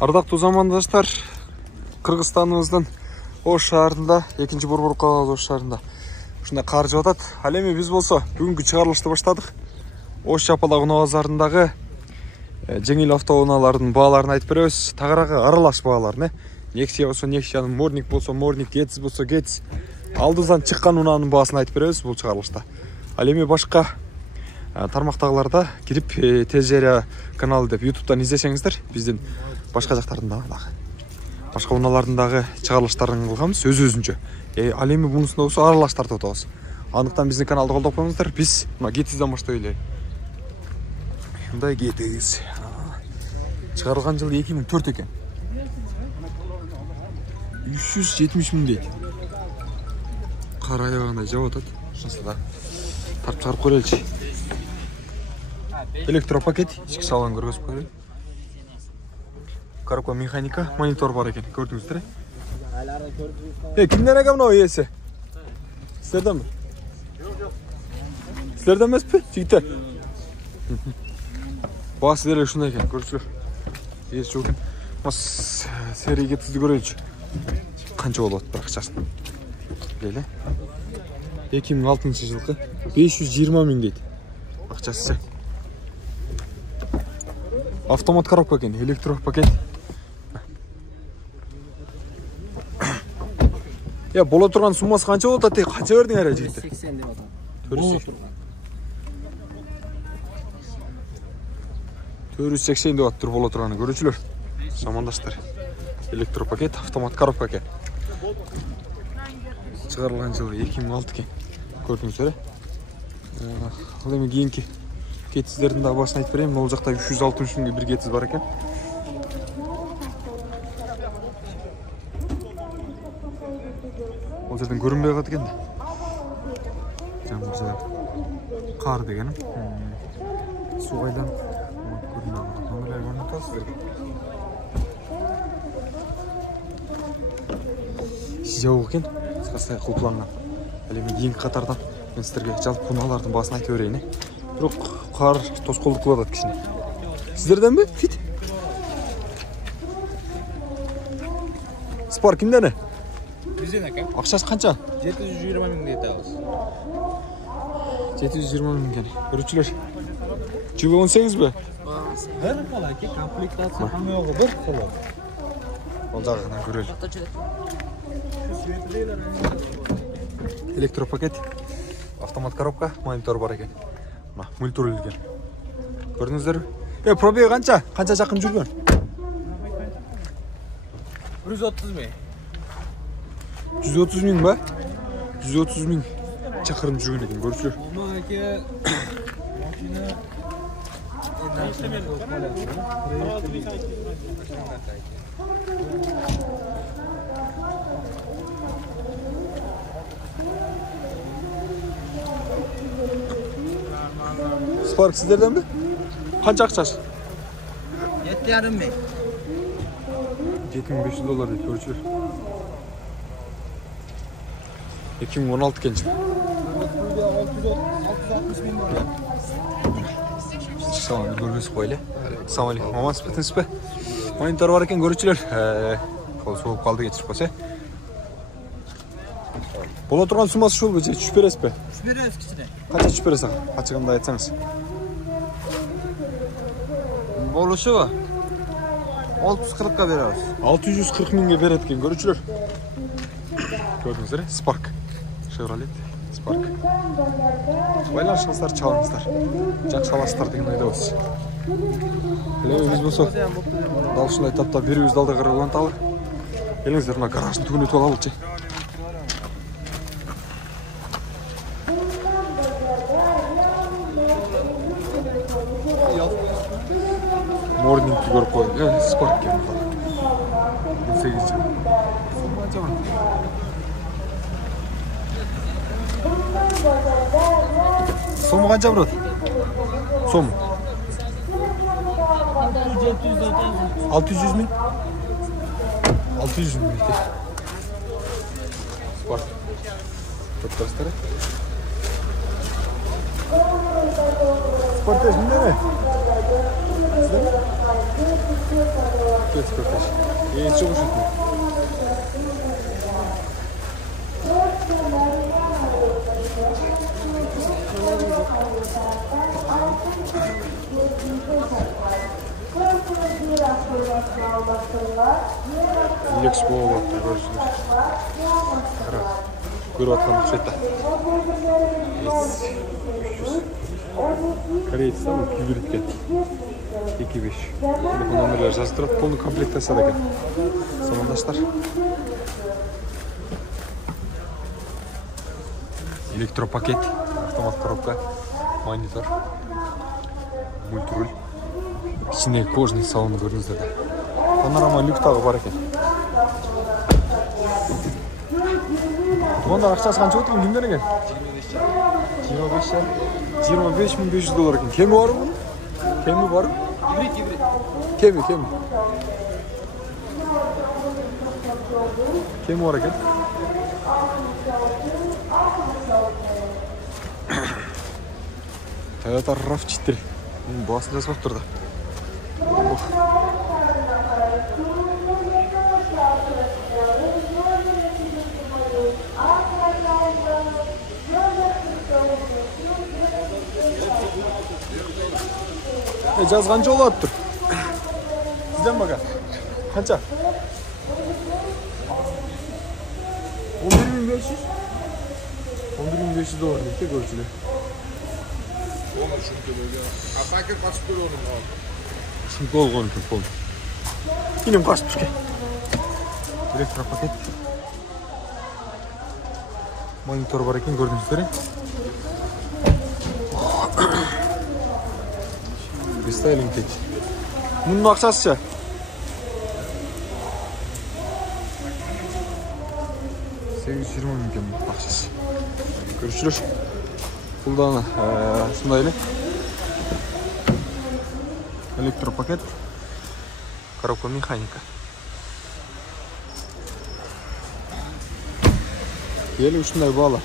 Ардактуу замандаштар, Кыргызстаныбыздын Ош шаарында, экинчи Борбор каласы Ош шаарында ушундай кар жаап атат. Ал эми биз болсо бүгүнкү чыгарылышты баштадык. Ош Жапалак унаа базарындагы жеңил автоунаалардын бааларын айтып беребиз. Тагыраагы аралаш бааларын, Нексия болсо Нексиянын, Морник болсо Морник, Гетс болсо Гетс. Алдыдан чыккан унаанын баасын айтып беребиз бул чыгарылышта. Ал эми башка тармактагыларда кирип Тезерия каналы деп YouTube'дан излесеңиздер, биздин башка жактарында дагы башка унаалардын дагы чыгарылыштарын кылганбыз өзүбүзүнчө. Ал эми бунусунда болсо аралаш тартып атабыз. Андыктан биздин каналды колдоп коюңуздар. Биз мына Гетизден баштап элек. Мындай Гетиз. Чыгарылган жылы 2004 экен. 370 миң дейт. Кар аягандай жаап атат. Ушунса да тартып чыгарып көрөлүчү. Электропакет, ички салон көргөзүп коелу. Коробка механика, монитор бар экен, көрдүңүздөр. Кимден экен мына ээси? Сиздерденби? Жок. Сиздерден эмеспи, жигиттер? Баасы деле ушундай экен, көрчүлөр. Ээси жок экен. Серий Гетизди көрөлүчү. Канча болот бир акчасын? Билели. 2006-жылкы 520 миң дейт. Акчасы. Автомат коробка экен, электропакет. Боло турган суммасы канча болот ати? Канча бердиң ара жигиттер? 480 деп атам. 480 деп аттыр боло турганы көрүүчүлөр. Замандаштар. Электропакет, автомат коробка экен. Чыгарылган жылы 2006 экен. Көрдүңүздөр. Ал эми кийинки Гетиздердин да башын айтып берейин. Могул жакта 360 миңге бир Гетиз бар экен. Ол жерден көрүнбөй калат экен да. Жамбыр кар дегеним. Суу айланып көрүнөт. Номерлер көрүнүп атат сиздерге. Жабык экен. Састай кулпланган. Ал эми кийинки катардан мен сиздерге жалпы унаалардын баасын айтып берейин. Бирок кар тоскоолдук кылып атат кичине. Сиздерденби? Фит. Спар кимден? Бизден экен. Акчасы канча? 720 миң дейт абыз. 720 миң экен. Көрүүчүлөр. Жылы 18 бе? Бир бала эки комплектация камёго бир болот. Ол жагынан көрөлү. Электропакет, автомат коробка, монитор бар экен. Мына мультур илген. Көрдүңүздөрбү? Пробеги канча? Канча жакын жүргөн? 130 миң. 130 миң ба? 130 миң чакырым жүргөн экен, көрүүчүлөр. Spark sizlerden mi? Kança akçası? 7,5 ming. 7500 dolar deyip görüşürüz. 2016 genç. 660 ming var. Sağ bir görüşürüz böyle. Sağ olun. Mama spetiniz be. Monitör varken görüşürüz. Kol soğuk kaldı geçirip olsa. Bola turgan suması şol bece, düşüp beresiz be? Düşüp beresiz kichine. Kança düşüp beresiz ağa? Açıgında aytsanız. Boluşu var. 640'a bereriz. 640 mingge beret eken görүүчүлөр. Gördüңүздөр, Spark. Chevrolet Spark. Байланышыңыздар, чалыңыздар. Жакшы аласыздар деген ойдобуз. Эле биз болсо дал ушундай тапта бирибизди алда карап уланталы. Келиңиздер, мына гараждын түбүнө өтүп алалычы. Morning'и көрүп коюлду. Spark экен бул. 18 жыл. Сому канча бурат? Сом. 600 миң. 600 миң. Spark. Топтастары. Spark мындай. Çok hoş ettim. Lüks bu oldu. Görüp atkanlık şeyde. Koreyce ama hibritken. 2.5. Telefon номерлері жазып тұрады. Полный комплектация екен. Замандаштар. Электропакет, автомат коробка, монитор, мультруль. İçinde кожный салон көрдіңіздер. Панорама люк тағы бар екен. Онда ақшасы қанша отыр кімдер екен? 25.500 доллар екен. Кемі бар бұның? Kemi var mı? Hibrit. Kemi. Kemi var ekan. Toyota RAV4. Басын жазып тұрды. Жазған жол атып тұр. Сізден баға. Қанша? 11.500. 11.500 доллар дейді көршілер. Olur çünkü böyle. Atakir kaçıp duruyor onun abi. Şimdi pol koyun pol. Yine mi kaçıp Türkiye? Elektropaket. Monitör var ekan gördüğünüzler. Restyling tek. Bunun akçasıca. $820 akçası. Görüşürüz. Puldan şundaylı. Elektropakет. Коробка механика. Елі үшіндай bağlı.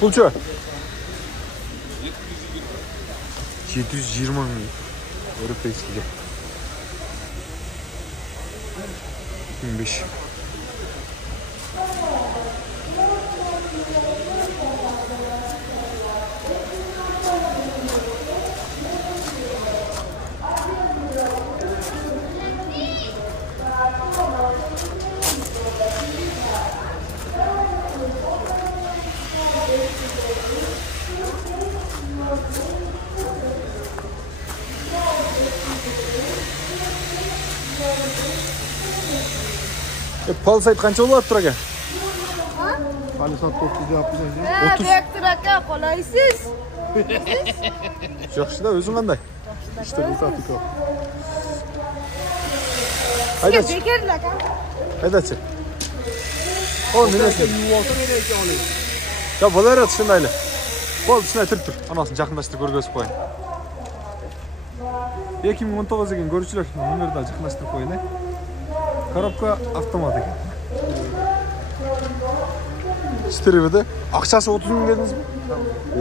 Бұл çö? 720 мың. Европейскийге. 2005. Pal sayt qancha bo'ladi tur aka? Hani saat 9'da yapacağız. 30. Direktor aka qolaysiz. Yaxshi-da, o'zing qanday? İşte bu saat yok. Haydachi. Bekerlar aka. Haydachi. O nima sen? Yuvaltı nereye alayım? Ya bo'laveradi shundayli. Bo'ldi, shunday turib tur. Anasini yaqinlashtirib ko'rgazib qo'ying. 2019 ekan, ko'ruvchilar. Nomerda yaqinlashtirib qo'ying. Коробка автомат ekan. 4 bidi. Ақшасы 30 мың dediniz mi?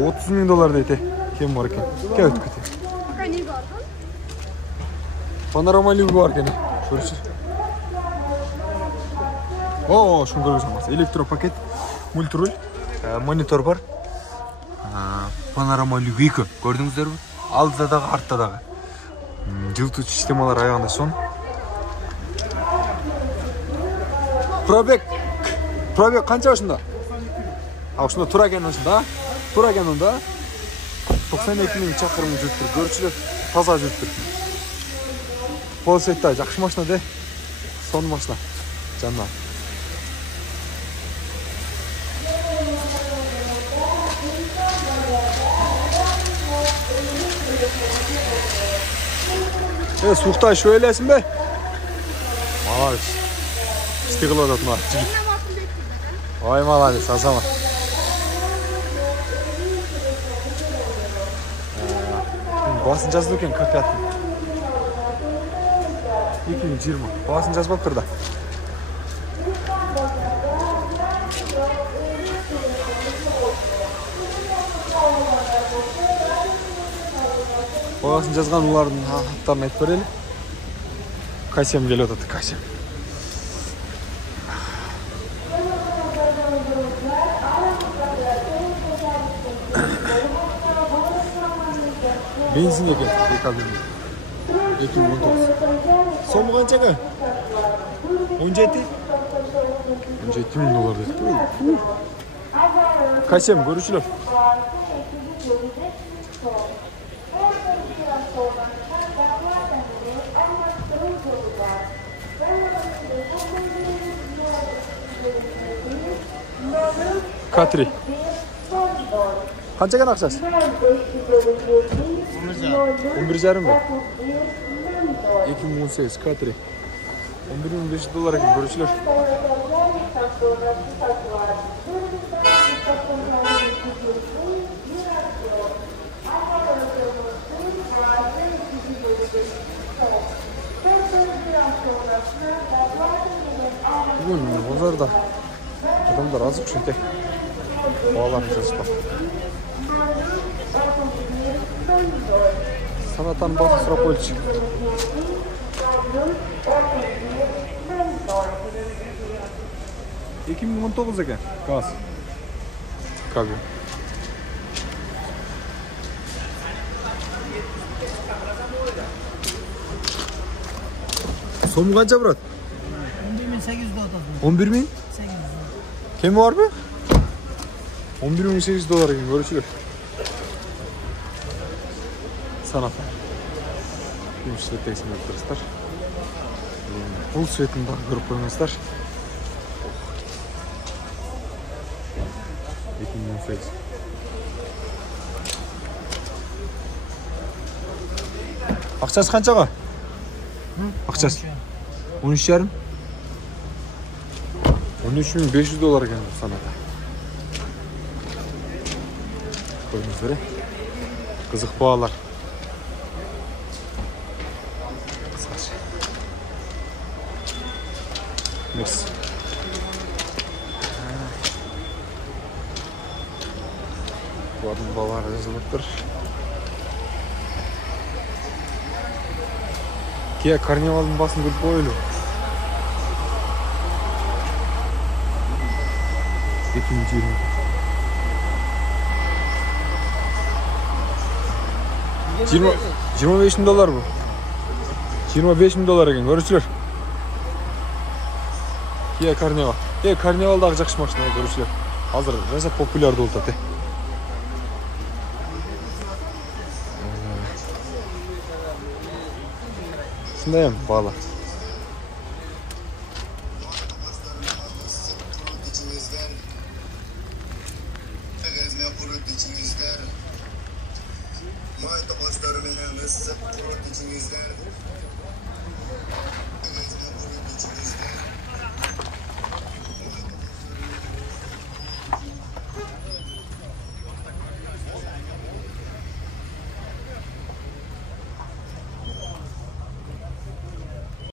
30 мың доллар deydi. Kim var ekan? Gel ötüp keteyim. Aka ne var? Panorama lübü var gene. Görüşürüz. Oo, şunu görüyorsunuz. Elektropaket, multirul, monitör var. Panorama lübü 2. Gördünüzler mi? Altta da, artta da. Жылытуучу системалар ayağında son. Probek qancha shunda? Ha, shunda tur ekan shunda. Tur ekan unda. 92 ming chaqirim yurib tur. Ko'rchilar, toza yurib tur. Polsetda yaxshi mashina-da. Son mashina. Jannat. Suxtay şöylesin be. Молодец. İşte kıladı atma. Vay молодец, azama. Basın жазды екен 45. 2020. Basın жазбап тұрды. Бағасын жазған олардың аттарын айтып берелі. Касем келіп отады, Касем. Benzin eкен, ekabini. 2019. Somu qanchaga? 17? 17.000 dolar dedi. Kasem, görüşürüz. Katri. Qanchaga naqshasiz? 11,5 mi? 2018 Katri. 11.500 dolar ekan, görüşürüz. Bugün bozarda adamlar azık çünkü bağlarını çalışmak. Sanatan bası sıra koyucu. Ekim 19 ekan gaz. Kabi. Somu qancha brat? 11.800 11.000? 800. Kemi var mı? 11.800 dolar ekan, görüşürüz. Sanat. Gün svetteysini yaptırızlar. Бұл светini daha görüp koymazlar. 2018. Ақшасы қаншаға? Ақшасы? 13,5. 13.500 dolar ekan sanata. Koyыңыздар. Қызық бағалар. Қысқаша. Merci. Bu adın bağlar yazılıp bir. Kia Karnival'ın basını görüp oylu. 2020. $25.000 bu. $25.000 ekan, görüşürüz. Kia Karnival. Karnival'дағы жақсы машина, görüşürüz. Hazır жаса популяр болып жатады. Şunday ham bağla. Mayta boshlarını yanı siz qurut ichingizdan